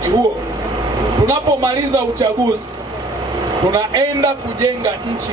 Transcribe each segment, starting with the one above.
msingi huo, tunapomaliza uchaguzi tunaenda kujenga nchi.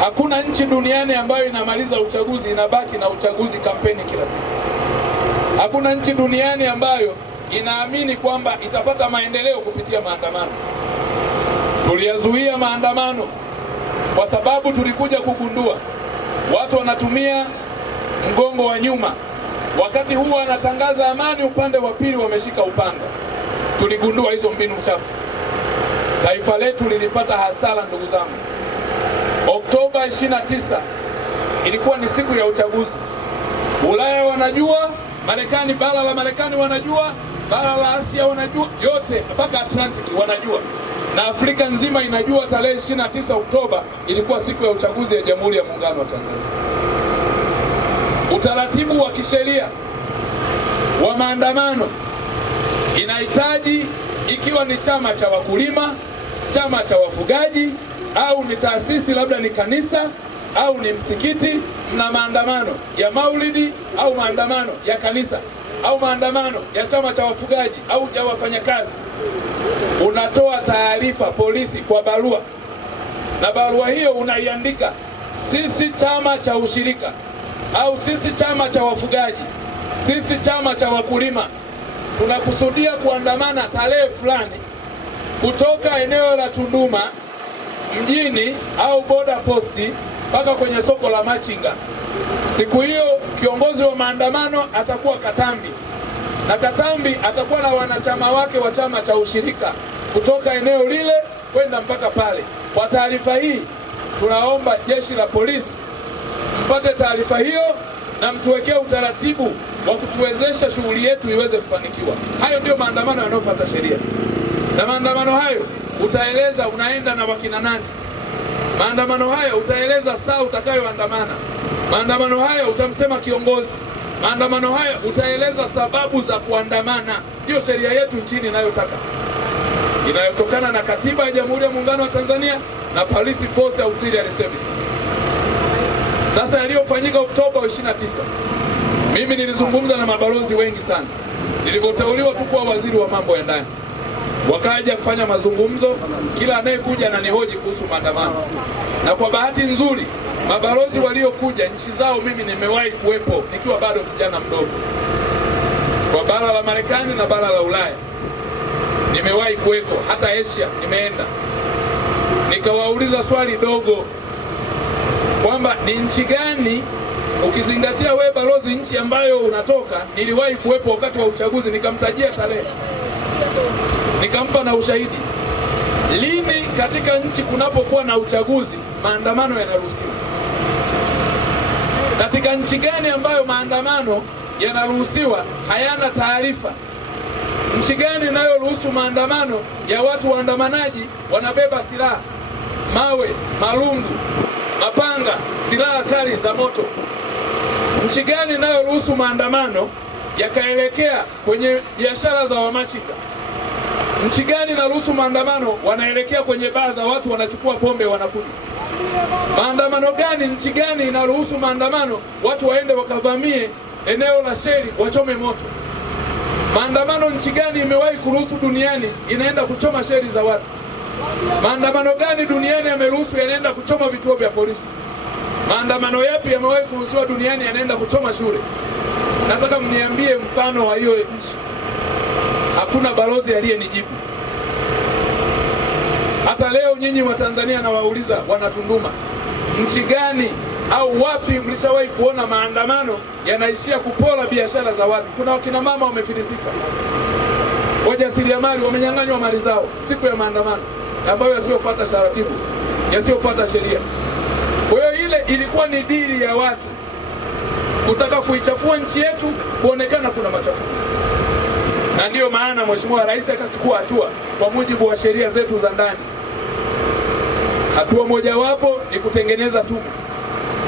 Hakuna nchi duniani ambayo inamaliza uchaguzi inabaki na uchaguzi kampeni kila siku. Hakuna nchi duniani ambayo inaamini kwamba itapata maendeleo kupitia maandamano. Tuliyazuia maandamano kwa sababu tulikuja kugundua watu wanatumia mgongo wa nyuma. Wakati huo wanatangaza amani, upande wa pili wameshika upanga. Tuligundua hizo mbinu chafu. Taifa letu lilipata hasara, ndugu zangu. Oktoba 29 ilikuwa ni siku ya uchaguzi. Ulaya wanajua, Marekani, bara la Marekani wanajua, bara la Asia wanajua, yote mpaka Atlantic wanajua, na Afrika nzima inajua tarehe 29 Oktoba ilikuwa siku ya uchaguzi ya Jamhuri ya Muungano wa Tanzania. Utaratibu wa kisheria wa maandamano inahitaji, ikiwa ni chama cha wakulima, chama cha wafugaji, au ni taasisi, labda ni kanisa au ni msikiti, mna maandamano ya maulidi au maandamano ya kanisa au maandamano ya chama cha wafugaji au ya wafanyakazi, unatoa taarifa polisi kwa barua, na barua hiyo unaiandika, sisi chama cha ushirika, au sisi chama cha wafugaji, sisi chama cha wakulima, tunakusudia kuandamana tarehe fulani kutoka eneo la Tunduma mjini au boda posti mpaka kwenye soko la Machinga. Siku hiyo kiongozi wa maandamano atakuwa Katambi, na Katambi atakuwa na wanachama wake wa chama cha ushirika kutoka eneo lile kwenda mpaka pale. Kwa taarifa hii tunaomba jeshi la polisi mpate taarifa hiyo na mtuwekee utaratibu wa kutuwezesha shughuli yetu iweze kufanikiwa. Hayo ndio maandamano yanayofuata sheria. Na maandamano hayo utaeleza unaenda na wakina nani. Maandamano hayo utaeleza saa utakayoandamana. Maandamano hayo utamsema kiongozi. Maandamano hayo utaeleza sababu za kuandamana. Ndio sheria yetu nchini inayotaka, inayotokana na katiba ya Jamhuri ya Muungano wa Tanzania na Police Force Auxiliary Service. Sasa yaliyofanyika Oktoba 29, mimi nilizungumza na mabalozi wengi sana nilipoteuliwa tu kuwa waziri wa mambo ya ndani. Wakaja kufanya mazungumzo, kila anayekuja ananihoji kuhusu maandamano. Na kwa bahati nzuri mabalozi waliokuja nchi zao mimi nimewahi kuwepo nikiwa bado kijana mdogo. Kwa bara la Marekani na bara la Ulaya nimewahi kuwepo, hata Asia nimeenda. Nikawauliza swali dogo kwamba ni nchi gani, ukizingatia we balozi, nchi ambayo unatoka niliwahi kuwepo wakati wa uchaguzi, nikamtajia tarehe, nikampa na ushahidi. Lini katika nchi kunapokuwa na uchaguzi maandamano yanaruhusiwa? Katika nchi gani ambayo maandamano yanaruhusiwa hayana taarifa? Nchi gani inayoruhusu maandamano ya watu waandamanaji wanabeba silaha, mawe, marungu, mapanga, silaha kali za moto? Nchi gani inayoruhusu maandamano yakaelekea kwenye biashara za wamachinga? Nchi gani inaruhusu maandamano wanaelekea kwenye baa za watu wanachukua pombe wanakunywa? Maandamano gani, nchi gani inaruhusu maandamano watu waende wakavamie eneo la sheli wachome moto? Maandamano nchi gani imewahi kuruhusu duniani inaenda kuchoma sheli za watu? Maandamano gani duniani yameruhusu yanaenda kuchoma vituo vya polisi? Maandamano yapi yamewahi kuruhusiwa duniani yanaenda kuchoma shule? Nataka mniambie mfano wa hiyo nchi. Hakuna balozi aliyenijibu. Hata leo nyinyi wa Tanzania nawauliza, wana Tunduma, nchi gani au wapi mlishawahi kuona maandamano yanaishia kupola biashara za watu? Kuna wakina mama wamefilisika, wajasiriamali wamenyang'anywa mali zao siku ya maandamano ambayo yasiofuata taratibu, yasiofuata sheria. Kwa hiyo ile ilikuwa ni dili ya watu kutaka kuichafua nchi yetu, kuonekana kuna machafuko. Na ndiyo maana Mheshimiwa Rais akachukua hatua kwa mujibu wa sheria zetu za ndani. Hatua mojawapo ni kutengeneza tume.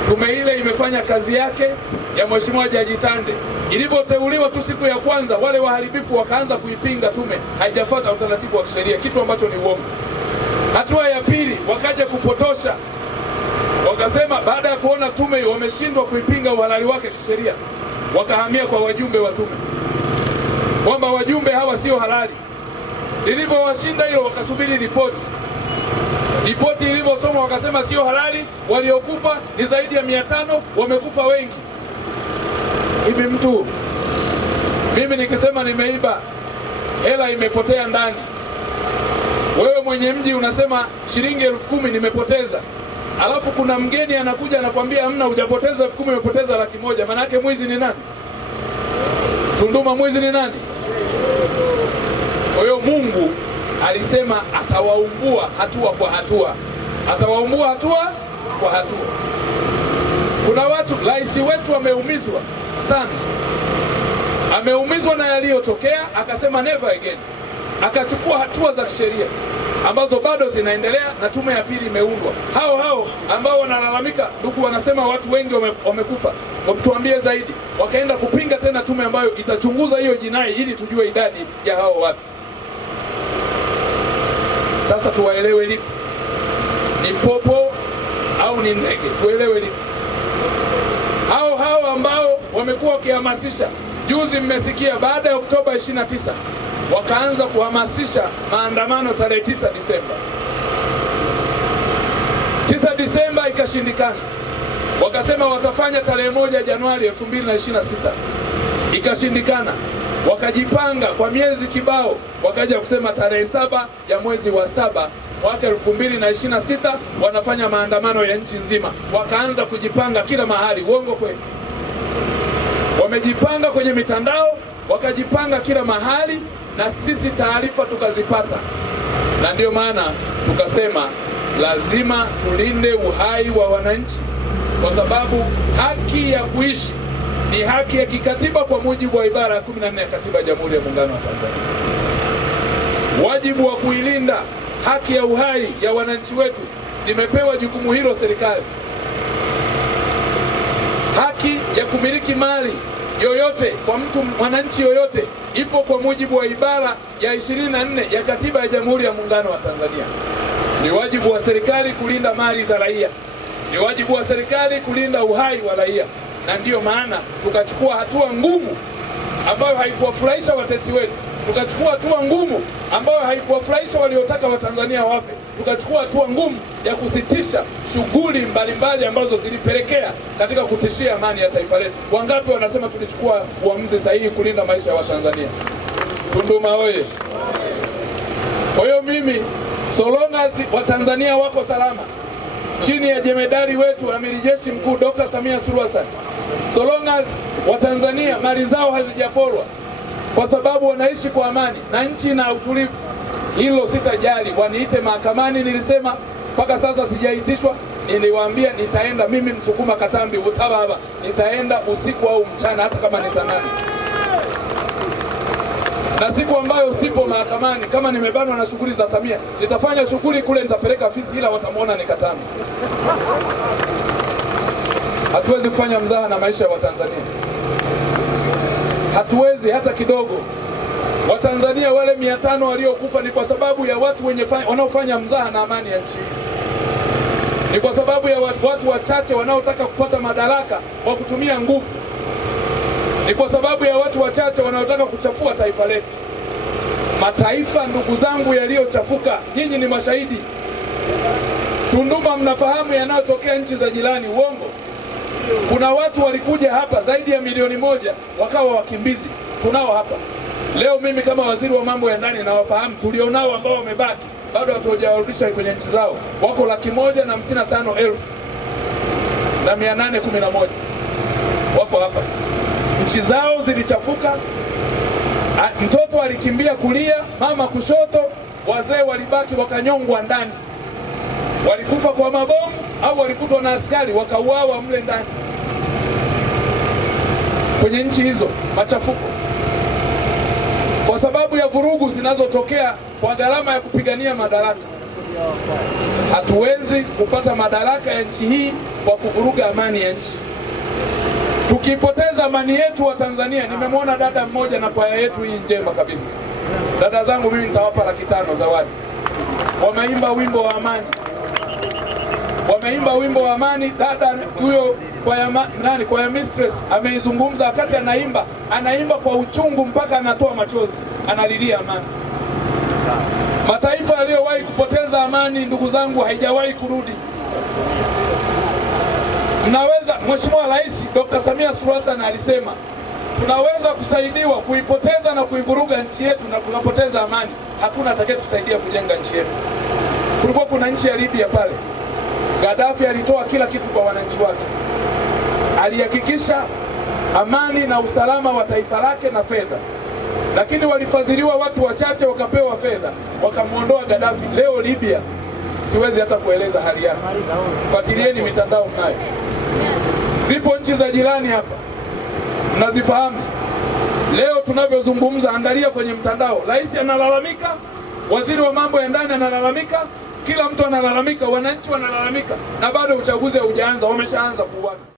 Tume ile imefanya kazi yake ya Mheshimiwa Jaji Tande. Ilipoteuliwa tu siku ya kwanza, wale waharibifu wakaanza kuipinga tume, haijafuata utaratibu wa kisheria, kitu ambacho ni uongo. Hatua ya pili, wakaja kupotosha, wakasema baada ya kuona tume wameshindwa kuipinga uhalali wake kisheria, wakahamia kwa wajumbe wa tume kwamba wajumbe hawa sio halali. Lilivyowashinda hilo, wakasubiri ripoti. Ripoti ilivyosoma wakasema sio halali, waliokufa ni zaidi ya 500, wamekufa wengi. Hivi mtu, mimi nikisema nimeiba, hela imepotea ndani, wewe mwenye mji unasema shilingi 10,000 nimepoteza, alafu kuna mgeni anakuja anakwambia hamna, hujapoteza 10,000, umepoteza 100,000. Maana yake mwizi ni nani? Tunduma, mwizi ni nani? Kwa hiyo Mungu alisema atawaumbua hatua kwa hatua, atawaumbua hatua kwa hatua. Kuna watu, rais wetu ameumizwa sana, ameumizwa na yaliyotokea, akasema never again, akachukua hatua za kisheria ambazo bado zinaendelea na tume ya pili imeundwa. Hao ambao wanalalamika, ndugu, wanasema watu wengi wamekufa, tuambie zaidi, wakaenda kupinga tena tume ambayo itachunguza hiyo jinai ili tujue idadi ya hao watu. Sasa tuwaelewe lipi? Ni popo au ni ndege? Tuelewe lipi? Hao ambao wamekuwa wakihamasisha, juzi mmesikia baada ya Oktoba 29 wakaanza kuhamasisha maandamano tarehe 9 Disemba. 9 Disemba ikashindikana, wakasema watafanya tarehe 1 Januari 2026, ikashindikana. Wakajipanga kwa miezi kibao, wakaja kusema tarehe 7 ya mwezi wa 7 mwaka 2026 wanafanya maandamano ya nchi nzima. Wakaanza kujipanga kila mahali. Uongo kweli? Wamejipanga kwenye mitandao, wakajipanga kila mahali, na sisi taarifa tukazipata, na ndio maana tukasema lazima tulinde uhai wa wananchi, kwa sababu haki ya kuishi ni haki ya kikatiba kwa mujibu wa ibara ya 14 ya Katiba ya Jamhuri ya Muungano wa Tanzania. Wajibu wa kuilinda haki ya uhai ya wananchi wetu, limepewa jukumu hilo serikali. Haki ya kumiliki mali yoyote kwa mtu, mwananchi yoyote, ipo kwa mujibu wa ibara ya 24 ya Katiba ya Jamhuri ya Muungano wa Tanzania. Ni wajibu wa serikali kulinda mali za raia, ni wajibu wa serikali kulinda uhai wa raia, na ndiyo maana tukachukua hatua ngumu ambayo haikuwafurahisha watesi wetu, tukachukua hatua ngumu ambayo haikuwafurahisha waliotaka Watanzania wafe, tukachukua hatua ngumu ya kusitisha shughuli mbalimbali ambazo zilipelekea katika kutishia amani ya taifa letu. Wangapi wanasema tulichukua uamuzi sahihi kulinda maisha ya Watanzania? Tunduma oye! Kwa hiyo mimi, so long as Watanzania wako salama chini ya jemedari wetu Amiri Jeshi Mkuu Dr. Samia Suluhu Hassan, so long as Watanzania mali zao hazijaporwa, kwa sababu wanaishi kwa amani na nchi na utulivu, hilo sitajali. Waniite mahakamani, nilisema mpaka sasa sijaitishwa. Niliwaambia nitaenda mimi Msukuma Katambi Utababa, nitaenda usiku au mchana, hata kama ni saa 8. Na siku ambayo sipo mahakamani, kama nimebanwa na shughuli za Samia, nitafanya shughuli kule, nitapeleka afisi, ila watamwona ni Katambi. Hatuwezi kufanya mzaha na maisha ya Watanzania, hatuwezi hata kidogo. Watanzania wale 500 waliokufa ni kwa sababu ya watu wanaofanya mzaha na amani ya nchi, ni kwa sababu ya watu wachache wanaotaka kupata madaraka kwa kutumia nguvu, ni kwa sababu ya watu wachache wanaotaka kuchafua taifa letu. Mataifa, ndugu zangu, yaliyochafuka, nyinyi ni mashahidi. Tunduma mnafahamu yanayotokea nchi za jirani. Uongo? Kuna watu walikuja hapa zaidi ya 1,000,000 wakawa wakimbizi, tunao hapa leo. Mimi kama waziri wa mambo ya ndani nawafahamu. Tulionao ambao wamebaki bado hatujawarudisha kwenye nchi zao, wako 155,811 wako hapa. Nchi zao zilichafuka, mtoto alikimbia kulia, mama kushoto, wazee walibaki wakanyongwa ndani, walikufa kwa mabomu au walikutwa na askari wakauawa mle ndani. Kwenye nchi hizo machafuko, kwa sababu ya vurugu zinazotokea kwa gharama ya kupigania madaraka. Hatuwezi kupata madaraka ya nchi hii kwa kuvuruga amani ya nchi. Tukipoteza amani yetu wa Tanzania, nimemwona dada mmoja na kwaya yetu hii njema kabisa. Dada zangu mimi nitawapa 500 zawadi. Wameimba wimbo wa amani, wameimba wimbo wa amani. Dada huyo kwaya mistress ameizungumza, wakati anaimba kwa uchungu mpaka anatoa machozi, analilia amani. Mataifa yaliyowahi kupoteza amani, ndugu zangu, haijawahi kurudi. Mnaweza, Mheshimiwa Rais Dr. Samia Suluhu Hassan alisema tunaweza kusaidiwa kuipoteza na kuivuruga nchi yetu na tunapoteza amani, hakuna atakayetusaidia kujenga nchi yetu. Kulikuwa kuna nchi ya Libya pale, Gaddafi alitoa kila kitu kwa wananchi wake, alihakikisha amani na usalama wa taifa lake na fedha, lakini walifadhiliwa watu wachache wakapewa fedha, wakamuondoa Gaddafi. Leo Libya siwezi hata kueleza hali yake, fuatilieni mitandao mnayo. Zipo nchi za jirani hapa mnazifahamu. Leo tunavyozungumza, angalia kwenye mtandao, rais analalamika, waziri wa mambo ya ndani analalamika, kila mtu analalamika, wananchi wanalalamika, na bado uchaguzi haujaanza, wameshaanza kuuana.